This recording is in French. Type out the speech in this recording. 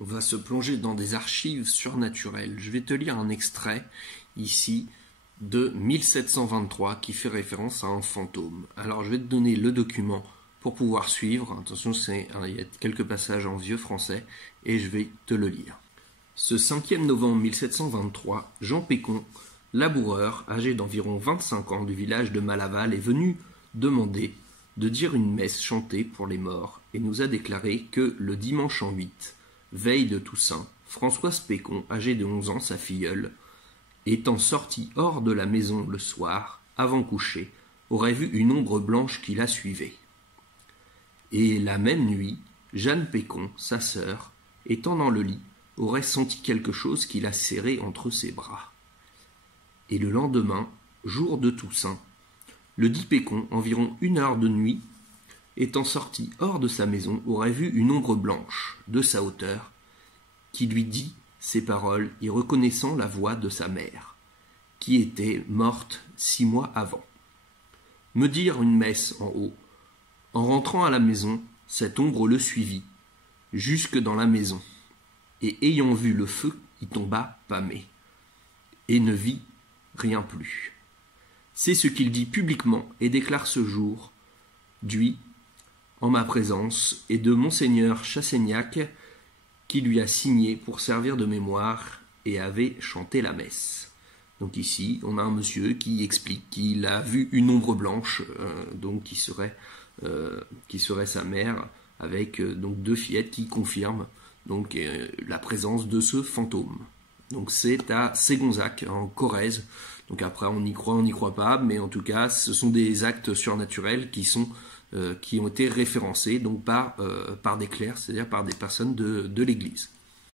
on va se plonger dans des archives surnaturelles. Je vais te lire un extrait ici de 1723 qui fait référence à un fantôme. Alors je vais te donner le document pour pouvoir suivre. Attention, il y a quelques passages en vieux français et je vais te le lire. Ce 5e novembre 1723, Jean Pécon, laboureur âgé d'environ 25 ans du village de Malaval, est venu demander de dire une messe chantée pour les morts et nous a déclaré que le dimanche en 8, veille de Toussaint, Françoise Pécon, âgée de 11 ans, sa filleule, étant sortie hors de la maison le soir, avant coucher, aurait vu une ombre blanche qui la suivait. Et la même nuit, Jeanne Pécon, sa sœur, étant dans le lit, aurait senti quelque chose qui la serrait entre ses bras. Et le lendemain, jour de Toussaint, le dit Pécon, environ 1 heure de nuit, étant sorti hors de sa maison, aurait vu une ombre blanche, de sa hauteur, qui lui dit ces paroles, y reconnaissant la voix de sa mère, qui était morte 6 mois avant. Me dire une messe en haut. En rentrant à la maison, cette ombre le suivit, jusque dans la maison, et ayant vu le feu, y tomba pâmé, et ne vit rien plus. C'est ce qu'il dit publiquement et déclare ce jour, d'huit, en ma présence, et de Monseigneur Chassaignac, qui lui a signé pour servir de mémoire et avait chanté la messe. Donc ici, on a un monsieur qui explique qu'il a vu une ombre blanche, donc qui serait sa mère, avec donc 2 fillettes qui confirment donc la présence de ce fantôme. Donc c'est à Ségonzac, en Corrèze. Donc après, on y croit pas, mais en tout cas, ce sont des actes surnaturels qui ont été référencés donc par des clercs, c'est-à-dire par des personnes de l'Église.